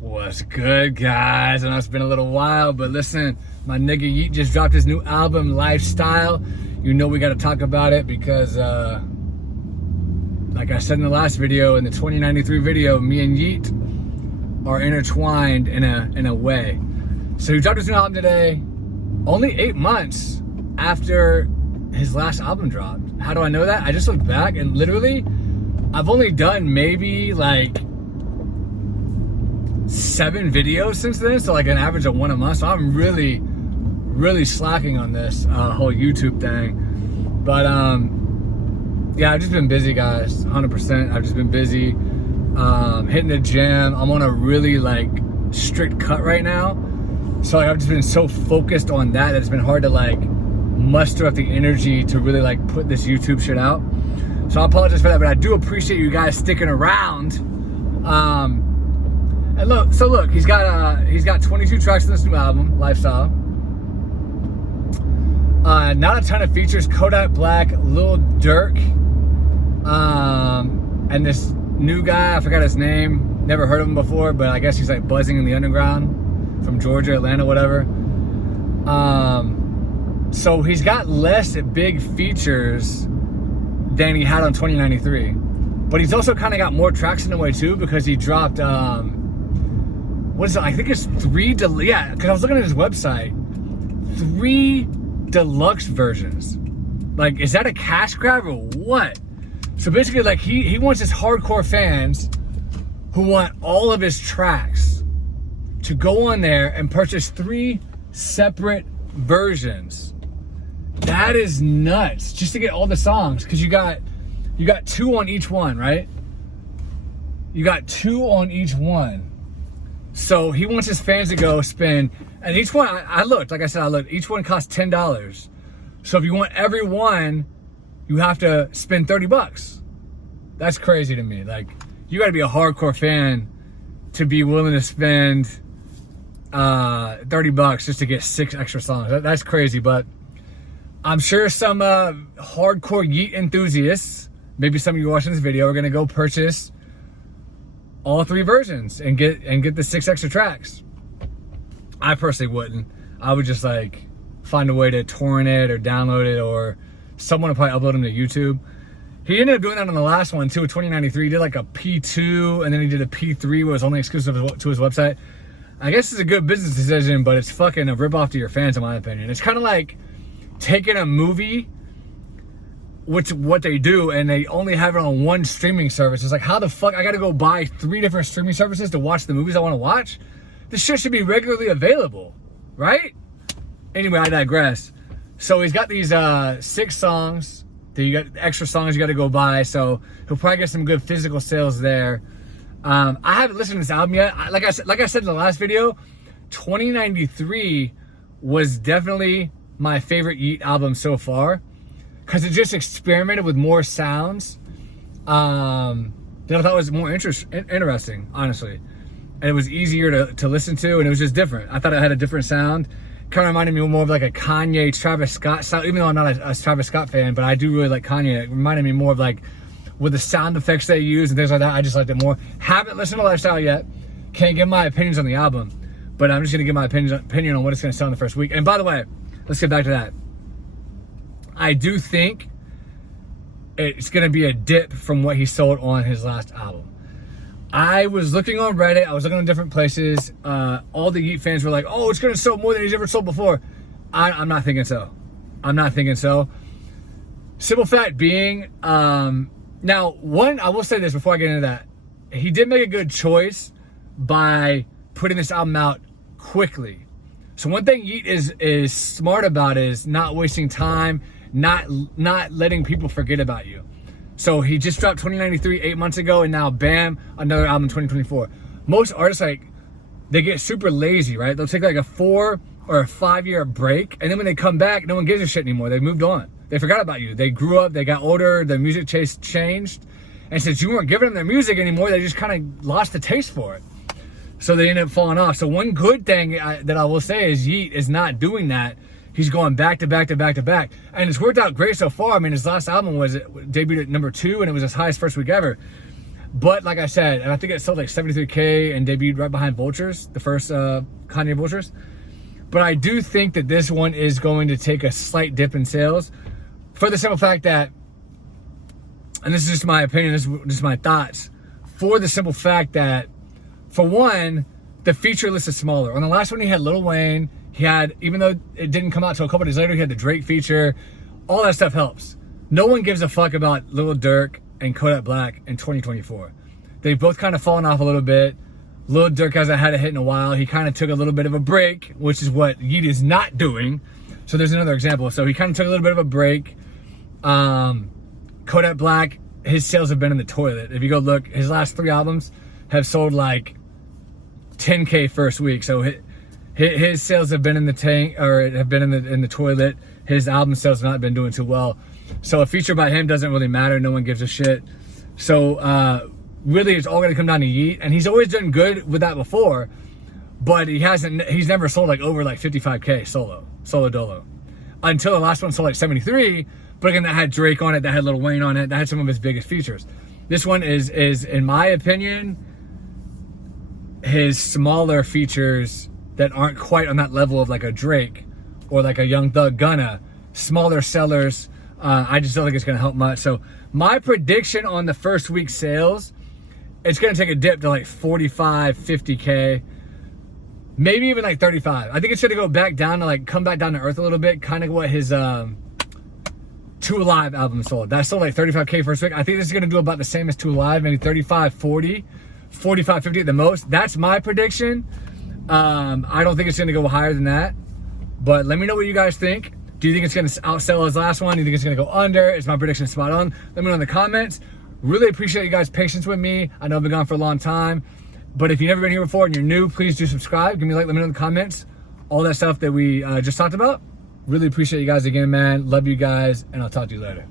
What's good, guys? I know it's been a little while, but listen, my nigga Yeat just dropped his new album, LYFESTYLE. You know we got to talk about it because, like I said in the last video, in the 2093 video, me and Yeat are intertwined in a way. So he dropped his new album today, only 8 months after his last album dropped. How do I know that? I just looked back and literally, I've only done maybe like 7 videos since then, so like an average of 1 a month. So I'm really slacking on this whole YouTube thing. But yeah, I've just been busy, guys. 100%. I've just been busy hitting the gym. I'm on a really like strict cut right now, so like I've just been so focused on that it's been hard to like muster up the energy to really like put this YouTube shit out. So I apologize for that, but I do appreciate you guys sticking around. And look, he's got 22 tracks in this new album, LYFESTYLE. Not a ton of features. Kodak Black, Lil Durk, and this new guy, I forgot his name. Never heard of him before, but I guess he's like buzzing in the underground from Georgia, Atlanta, whatever. So he's got less big features than he had on 2093, but he's also kind of got more tracks in the way too, because he dropped what is it? I think it's 3 because I was looking at his website, 3 deluxe versions. Like, is that a cash grab or what? So basically, like he wants his hardcore fans who want all of his tracks to go on there and purchase 3 separate versions. That is nuts, just to get all the songs, because you got 2 on each one, right? You got 2 on each one. So he wants his fans to go spend, and each one, I looked, like I said, each one costs $10. So if you want every one, you have to spend $30. That's crazy to me. Like, you gotta be a hardcore fan to be willing to spend $30 just to get 6 extra songs. That's crazy, but I'm sure some hardcore Yeat enthusiasts, maybe some of you watching this video, are gonna go purchase all 3 versions and get the 6 extra tracks. I personally wouldn't. I would just like find a way to torrent it or download it, or someone would probably upload them to YouTube. He ended up doing that on the last one too, 2093. He did like a P2 and then he did a P3 where it was only exclusive to his website. I guess it's a good business decision, but it's fucking a ripoff to your fans in my opinion. It's kind of like taking a movie, which what they do, and they only have it on 1 streaming service. It's like, how the fuck I gotta go buy 3 different streaming services to watch the movies I want to watch? This shit should be regularly available, right? Anyway, I digress. So he's got these 6 songs that you got, extra songs you got to go buy. So he'll probably get some good physical sales there. I haven't listened to this album yet. Like I said in the last video, 2093 was definitely my favorite Yeat album so far, because it just experimented with more sounds that I thought was more interesting, honestly. And it was easier to listen to, and it was just different. I thought it had a different sound. Kind of reminded me more of like a Kanye, Travis Scott sound, even though I'm not a Travis Scott fan, but I do really like Kanye. It reminded me more of like, with the sound effects they use and things like that, I just liked it more. Haven't listened to LYFESTYLE yet. Can't give my opinions on the album, but I'm just gonna give my opinion on what it's gonna sell in the first week. And by the way, let's get back to that. I do think it's gonna be a dip from what he sold on his last album. I was looking on Reddit, I was looking on different places. All the Yeat fans were like, oh, it's gonna sell more than he's ever sold before. I'm not thinking so. I'm not thinking so. Simple fact being, now one, I will say this before I get into that. He did make a good choice by putting this album out quickly. So one thing Yeat is smart about is not wasting time, not letting people forget about you. So he just dropped 2093 8 months ago, and now bam, another album in 2024. Most artists, like, they get super lazy, right? They'll take like a 4 or a 5 year break, and then when they come back, no one gives a shit anymore. They moved on. They forgot about you. They grew up, they got older, their music taste changed. And since you weren't giving them their music anymore, they just kind of lost the taste for it. So they ended up falling off. So one good thing that I will say is Yeat is not doing that. He's going back to back to back to back. And it's worked out great so far. I mean, his last album was debuted at #2, and it was his highest first week ever. But like I said, and I think it sold like 73K and debuted right behind Vultures, the first Kanye Vultures. But I do think that this one is going to take a slight dip in sales for the simple fact that, and this is just my opinion, this is just my thoughts, for the simple fact that, for one, the feature list is smaller. On the last one, he had Lil Wayne. He had, even though it didn't come out until a couple days later, he had the Drake feature. All that stuff helps. No one gives a fuck about Lil Durk and Kodak Black in 2024. They've both kind of fallen off a little bit. Lil Durk hasn't had a hit in a while. He kind of took a little bit of a break, which is what Yeat is not doing. So there's another example. So he kind of took a little bit of a break. Kodak Black, his sales have been in the toilet. If you go look, his last 3 albums have sold like 10K first week. So his sales have been in the tank, or have been in the toilet. His album sales have not been doing too well. So a feature by him doesn't really matter. No one gives a shit. So really, it's all going to come down to Yeat, and he's always done good with that before, but he's never sold like over like 55K solo dolo, until the last one sold like 73. But again, that had Drake on it, that had Lil Wayne on it, that had some of his biggest features. This one is in my opinion, his smaller features that aren't quite on that level of like a Drake or like a Young Thug Gunna, smaller sellers. I just don't think it's going to help much. So my prediction on the first week sales, it's going to take a dip to like 45, 50K, maybe even like 35. I think it's going to go back down to like, come back down to earth a little bit, kind of what his 2 Alive album sold. That sold like 35K first week. I think this is going to do about the same as 2 Alive, maybe 35, 40, 45, 50 at the most. That's my prediction. I don't think it's going to go higher than that, but let me know what you guys think. Do you think it's going to outsell his last one? Do you think it's going to go under? Is my prediction spot on? Let me know in the comments. Really appreciate you guys' patience with me. I know I've been gone for a long time, but if you've never been here before and you're new, please do subscribe. Give me a like, let me know in the comments. All that stuff that we just talked about. Really appreciate you guys again, man. Love you guys, and I'll talk to you later.